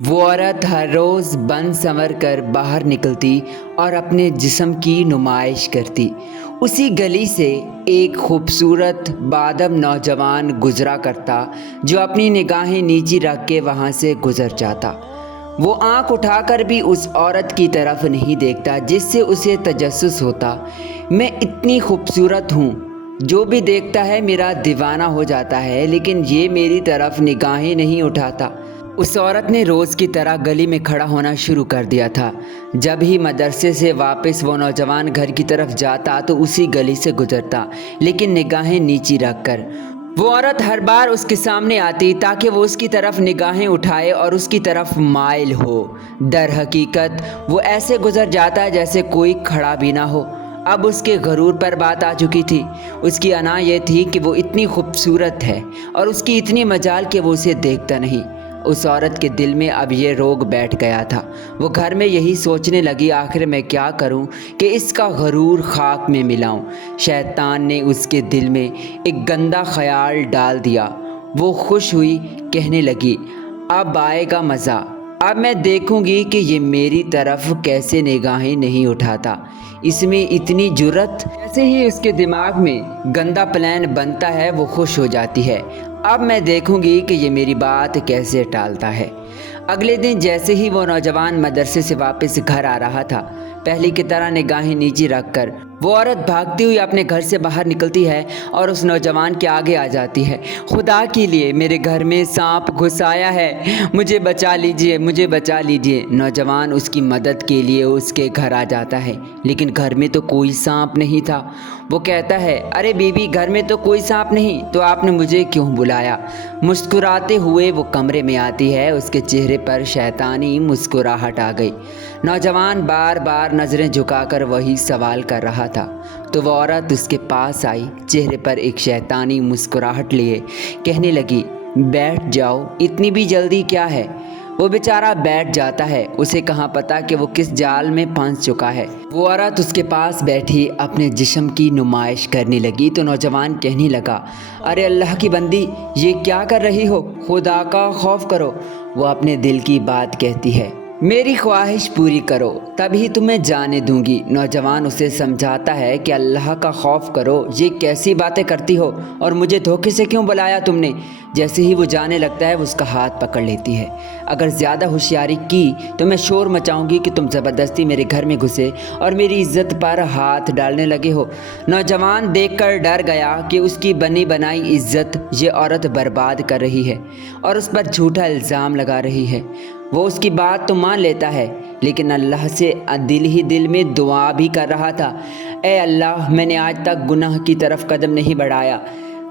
وہ عورت ہر روز بن سنور کر باہر نکلتی اور اپنے جسم کی نمائش کرتی۔ اسی گلی سے ایک خوبصورت بادب نوجوان گزرا کرتا جو اپنی نگاہیں نیچی رکھ کے وہاں سے گزر جاتا۔ وہ آنکھ اٹھا کر بھی اس عورت کی طرف نہیں دیکھتا جس سے اسے تجسس ہوتا۔ میں اتنی خوبصورت ہوں، جو بھی دیکھتا ہے میرا دیوانہ ہو جاتا ہے، لیکن یہ میری طرف نگاہیں نہیں اٹھاتا۔ اس عورت نے روز کی طرح گلی میں کھڑا ہونا شروع کر دیا تھا۔ جب ہی مدرسے سے واپس وہ نوجوان گھر کی طرف جاتا تو اسی گلی سے گزرتا، لیکن نگاہیں نیچی رکھ کر۔ وہ عورت ہر بار اس کے سامنے آتی تاکہ وہ اس کی طرف نگاہیں اٹھائے اور اس کی طرف مائل ہو۔ در حقیقت وہ ایسے گزر جاتا جیسے کوئی کھڑا بھی نہ ہو۔ اب اس کے غرور پر بات آ چکی تھی۔ اس کی انا یہ تھی کہ وہ اتنی خوبصورت ہے اور اس کی اتنی مجال کہ وہ اسے دیکھتا نہیں۔ اس عورت کے دل میں اب یہ روگ بیٹھ گیا تھا۔ وہ گھر میں یہی سوچنے لگی، آخر میں کیا کروں کہ اس کا غرور خاک میں ملاؤں۔ شیطان نے اس کے دل میں ایک گندا خیال ڈال دیا۔ وہ خوش ہوئی، کہنے لگی، اب آئے گا مزہ، اب میں دیکھوں گی کہ یہ میری طرف کیسے نگاہیں نہیں اٹھاتا، اس میں اتنی جرأت۔ جیسے ہی اس کے دماغ میں گندا پلان بنتا ہے وہ خوش ہو جاتی ہے، اب میں دیکھوں گی کہ یہ میری بات کیسے ٹالتا ہے۔ اگلے دن جیسے ہی وہ نوجوان مدرسے سے واپس گھر آ رہا تھا، پہلے کی طرح نگاہیں نیچی رکھ کر وہ عورت بھاگتی ہوئی اپنے گھر سے باہر نکلتی ہے اور اس نوجوان کے آگے آ جاتی ہے۔ خدا کے لیے میرے گھر میں سانپ گھس آیا ہے، مجھے بچا لیجئے، مجھے بچا لیجئے۔ نوجوان اس کی مدد کے لیے اس کے گھر آ جاتا ہے، لیکن گھر میں تو کوئی سانپ نہیں تھا۔ وہ کہتا ہے، ارے بیوی، گھر میں تو کوئی سانپ نہیں، تو آپ نے مجھے کیوں بلایا؟ مسکراتے ہوئے وہ کمرے میں آتی ہے، اس کے چہرے پر شیطانی مسکراہٹ آ گئی۔ نوجوان بار بار نظریں جھکا کر وہی سوال کر رہا تھا، تو وہ عورت اس کے پاس آئی، چہرے پر ایک شیطانی مسکراہٹ لیے کہنے لگی، بیٹھ جاؤ، اتنی بھی جلدی کیا ہے؟ وہ بیچارہ بیٹھ جاتا ہے، اسے کہاں پتا کہ وہ کس جال میں پھنس چکا ہے۔ وہ عورت اس کے پاس بیٹھی اپنے جسم کی نمائش کرنے لگی تو نوجوان کہنے لگا، ارے اللہ کی بندی، یہ کیا کر رہی ہو؟ خدا کا خوف کرو۔ وہ اپنے دل کی بات کہتی ہے، میری خواہش پوری کرو تبھی تمہیں جانے دوں گی۔ نوجوان اسے سمجھاتا ہے کہ اللہ کا خوف کرو، یہ کیسی باتیں کرتی ہو اور مجھے دھوکے سے کیوں بلایا تم نے؟ جیسے ہی وہ جانے لگتا ہے وہ اس کا ہاتھ پکڑ لیتی ہے۔ اگر زیادہ ہوشیاری کی تو میں شور مچاؤں گی کہ تم زبردستی میرے گھر میں گھسے اور میری عزت پر ہاتھ ڈالنے لگے ہو۔ نوجوان دیکھ کر ڈر گیا کہ اس کی بنی بنائی عزت یہ عورت برباد کر رہی ہے اور اس پر جھوٹا الزام لگا رہی ہے۔ وہ اس کی بات تو مان لیتا ہے، لیکن اللہ سے دل میں دعا بھی کر رہا تھا، اے اللہ، میں نے آج تک گناہ کی طرف قدم نہیں بڑھایا،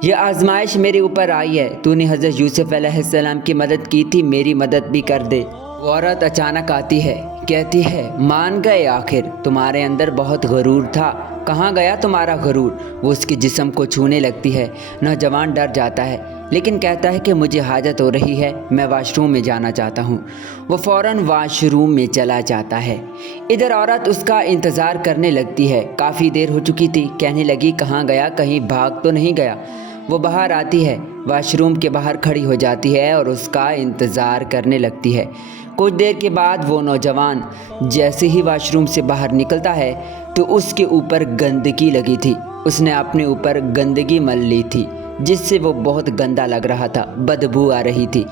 یہ آزمائش میرے اوپر آئی ہے، تو نے حضرت یوسف علیہ السلام کی مدد کی تھی، میری مدد بھی کر دے۔ وہ عورت اچانک آتی ہے، کہتی ہے، مان گئے آخر، تمہارے اندر بہت غرور تھا، کہاں گیا تمہارا غرور؟ وہ اس کے جسم کو چھونے لگتی ہے۔ نوجوان ڈر جاتا ہے، لیکن کہتا ہے کہ مجھے حاجت ہو رہی ہے، میں واش روم میں جانا چاہتا ہوں۔ وہ فوراً واش روم میں چلا جاتا ہے۔ ادھر عورت اس کا انتظار کرنے لگتی ہے، کافی دیر ہو چکی تھی، کہنے لگی، کہاں گیا، کہیں بھاگ تو نہیں گیا؟ وہ باہر آتی ہے، واش روم کے باہر کھڑی ہو جاتی ہے اور اس کا انتظار کرنے لگتی ہے۔ کچھ دیر کے بعد وہ نوجوان جیسے ہی واش روم سے باہر نکلتا ہے تو اس کے اوپر گندگی لگی تھی، اس نے اپنے اوپر گندگی مل لی تھی جس سے وہ بہت گندا لگ رہا تھا، بدبو آ رہی تھی۔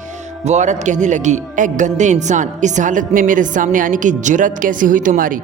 وہ عورت کہنے لگی، اے گندے انسان، اس حالت میں میرے سامنے آنے کی جرأت کیسے ہوئی تمہاری؟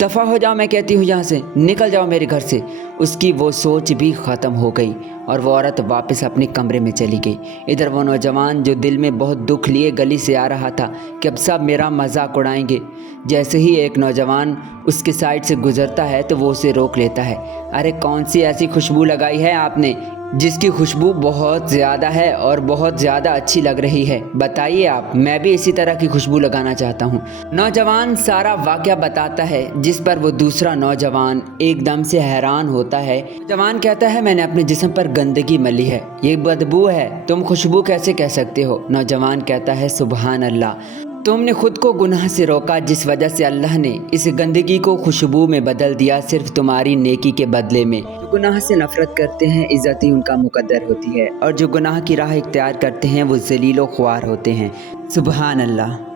دفع ہو جاؤ، میں کہتی ہوں، یہاں سے نکل جاؤ میرے گھر سے۔ اس کی وہ سوچ بھی ختم ہو گئی اور وہ عورت واپس اپنے کمرے میں چلی گئی۔ ادھر وہ نوجوان جو دل میں بہت دکھ لیے گلی سے آ رہا تھا کہ اب سب میرا مذاق اڑائیں گے، جیسے ہی ایک نوجوان اس کے سائڈ سے گزرتا ہے تو وہ اسے روک لیتا ہے، ارے کون سی ایسی خوشبو لگائی ہے آپ نے جس کی خوشبو بہت زیادہ ہے اور بہت زیادہ اچھی لگ رہی ہے، بتائیے آپ، میں بھی اسی طرح کی خوشبو لگانا چاہتا ہوں۔ نوجوان سارا واقعہ بتاتا ہے جس پر وہ دوسرا نوجوان ایک دم سے حیران ہوتا ہے۔ نوجوان کہتا ہے، میں نے اپنے جسم پر گندگی ملی ہے، یہ بدبو ہے، تم خوشبو کیسے کہہ سکتے ہو؟ نوجوان کہتا ہے، سبحان اللہ، تم نے خود کو گناہ سے روکا جس وجہ سے اللہ نے اس گندگی کو خوشبو میں بدل دیا، صرف تمہاری نیکی کے بدلے میں۔ جو گناہ سے نفرت کرتے ہیں عزت ہی ان کا مقدر ہوتی ہے، اور جو گناہ کی راہ اختیار کرتے ہیں وہ ذلیل و خوار ہوتے ہیں۔ سبحان اللہ۔